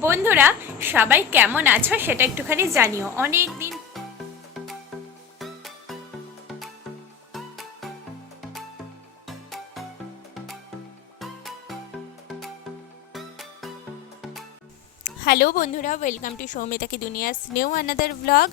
বন্ধুরা সবাই কেমন আছো সেটা একটুখানি জানিও। অনেক দিন হ্যালো বন্ধুরা, ওয়েলকাম টু সৌমিতাকি দুনিয়াস নিউ আনাদার ব্লগ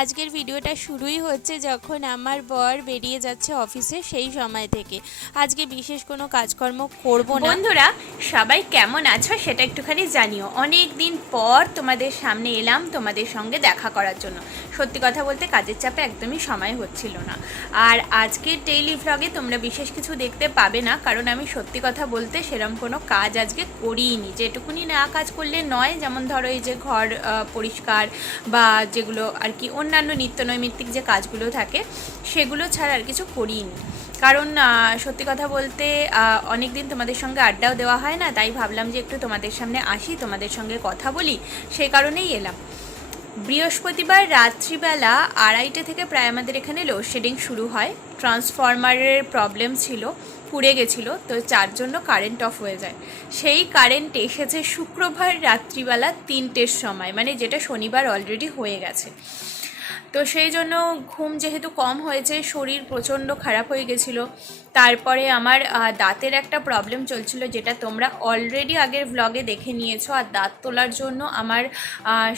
আজকের ভিডিওটা শুরুই হচ্ছে যখন আমার বর বেরিয়ে যাচ্ছে অফিসে সেই সময় থেকে। আজকে বিশেষ কোনো কাজকর্ম করব না। বন্ধুরা, সবাই কেমন আছো সেটা একটুখানি জানিও। অনেক দিন পর তোমাদের সামনে এলাম তোমাদের সঙ্গে দেখা করার জন্য। সত্যি কথা বলতে কাজের চাপে একদমই সময় হচ্ছিল না। আর আজকের ডেইলি ভ্লগে তোমরা বিশেষ কিছু দেখতে পাবে না, কারণ আমি সত্যি কথা বলতে সেরম কোনো কাজ আজকে করিনি যেটুকুনি না কাজ করলে নয় যেমন ধরো এই যে ঘর পরিষ্কার বা যেগুলো আর কি অন্যান্য নিত্য নৈমিত্তিক যে কাজগুলো থাকে, সেগুলো ছাড়া আর কিছু করিনি। কারণ সত্যি কথা বলতে অনেক দিন তোমাদের সঙ্গে আড্ডাও দেওয়া হয় না, তাই ভাবলাম যে একটু তোমাদের সামনে আসি, তোমাদের সঙ্গে কথা বলি, সেই কারণেই এলাম। বৃহস্পতিবার রাত্রিবেলা আড়াইটে থেকে প্রায় আমাদের এখানে লোডশেডিং শুরু হয়। ট্রান্সফরমারের প্রবলেম ছিল, পুড়ে গেছিল, তো যার জন্য কারেন্ট অফ হয়ে যায়। সেই কারেন্ট এসেছে শুক্রবার রাত্রিবেলা তিনটের সময় মানে যেটা শনিবার অলরেডি হয়ে গেছে। তো সেই জন্য ঘুম যেহেতু কম হয়েছে, শরীর প্রচণ্ড খারাপ হয়ে গেছিল। তারপরে আমার দাঁতের একটা প্রবলেম চলছিল যেটা তোমরা অলরেডি আগের ভ্লগে দেখে নিয়েছো। আর দাঁত তোলার জন্য আমার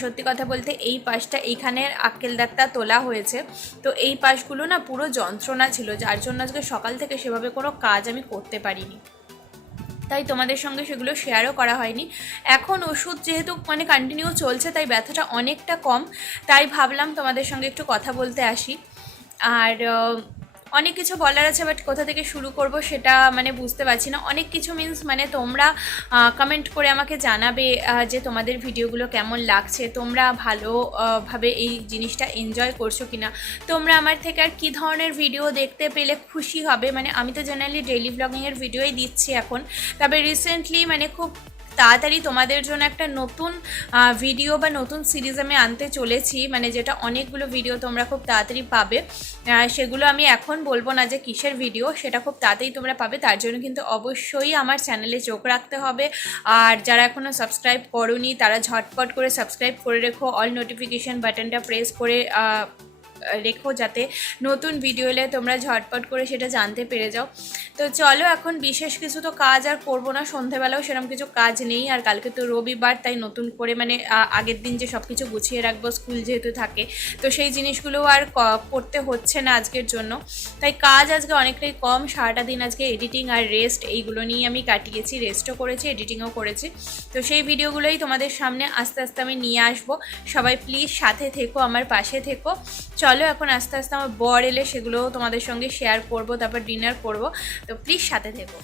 সত্যি কথা বলতে এই পাশটা এইখানের আক্কেল দাঁতটা তোলা হয়েছে। তো এই পাশগুলো না পুরো যন্ত্রণা ছিল, যার জন্য আজকে সকাল থেকে সেভাবে কোনো কাজ আমি করতে পারিনি। তাই তোমাদের সঙ্গে সেগুলো শেয়ারও করা হয়নি। এখন ওষুধ যেহেতু মানে কন্টিনিউ চলছে, তাই ব্যথাটা অনেকটা কম। তাই ভাবলাম তোমাদের সঙ্গে একটু কথা বলতে আসি। আর অনেক কিছু বলার আছে বাট কোথা থেকে শুরু করব সেটা মানে বুঝতে পারছি না। অনেক কিছু মিন্স মানে তোমরা কমেন্ট করে আমাকে জানাবে যে তোমাদের ভিডিওগুলো কেমন লাগছে, তোমরা ভালোভাবে এই জিনিসটা এনজয় করছ কিনা। তোমরা আমার থেকে আর কী ধরনের ভিডিও দেখতে পেলে খুশি হবে? মানে আমি তো জেনারেলি ডেইলি ব্লগিংয়ের ভিডিওই দিচ্ছি এখন। তবে রিসেন্টলি মানে খুব তাড়াতাড়ি তোমাদের জন্য একটা নতুন ভিডিও বা নতুন সিরিজ আমি আনতে চলেছি। মানে যেটা অনেকগুলো ভিডিও তোমরা খুব তাড়াতাড়ি পাবে। সেগুলো আমি এখন বলব না যে কিসের ভিডিও সেটা খুব তাড়াতাড়ি তোমরা পাবে। তার জন্য কিন্তু অবশ্যই আমার চ্যানেলে চোখ রাখতে হবে। আর যারা এখনও সাবস্ক্রাইব করোনি, তারা ঝটপট করে সাবস্ক্রাইব করে রেখো। অল নোটিফিকেশান বাটনটা প্রেস করে রেখো যাতে নতুন ভিডিও এলে তোমরা ঝটপট করে সেটা জানতে পেরে যাও। তো চলো এখন বিশেষ কিছু তো কাজ আর করব না, সন্ধেবেলাও সেরকম কিছু কাজ নেই আর কালকে তো রবিবার, তাই নতুন করে মানে আগের দিন যে সব কিছু গুছিয়ে রাখব স্কুল যেহেতু থাকে, তো সেই জিনিসগুলো আর করতে হচ্ছে না আজকের জন্য। তাই কাজ আজকে অনেকটাই কম, সারাটা দিন আজকে এডিটিং আর রেস্ট এইগুলো নিয়ে আমি কাটিয়েছি রেস্টও করেছি এডিটিংও করেছি। তো সেই ভিডিওগুলোই তোমাদের সামনে আস্তে আস্তে আমি নিয়ে আসব। সবাই প্লিজ সাথে থেকো, আমার পাশে থেকো। চলো এখন আস্তে আস্তে আমার বর এলে সেগুলো তোমাদের সঙ্গে শেয়ার করব, তারপর ডিনার করব। তো প্লিজ সাথে থেকো।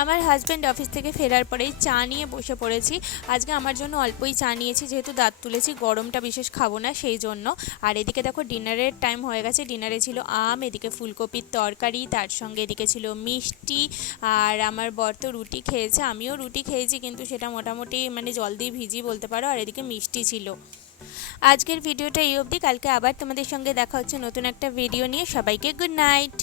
আমার হাজব্যান্ড অফিস থেকে ফেরার পরেই চা নিয়ে বসে পড়েছি। আজকে আমার জন্য অল্পই চা নিয়েছি, যেহেতু দাঁত তুলেছি, গরমটা বিশেষ খাব না, সেই জন্য। আর এদিকে দেখো ডিনারের টাইম হয়ে গেছে ডিনারে ছিল আম, এদিকে ফুলকপির তরকারি, তার সঙ্গে এদিকে ছিল মিষ্টি, আর আমার বর তো রুটি খেয়েছে, আমিও রুটি খেয়েছি, কিন্তু সেটা মোটামুটি মানে জল দিয়ে ভিজি বলতে পারো, আর এদিকে মিষ্টি ছিল। আজকের ভিডিওটা এই অবধি। কালকে আবার তোমাদের সঙ্গে দেখা হচ্ছে নতুন একটা ভিডিও নিয়ে। সবাইকে গুড নাইট